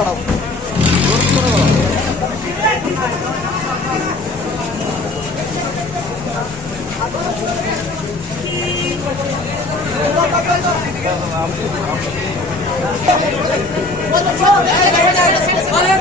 sale, sale.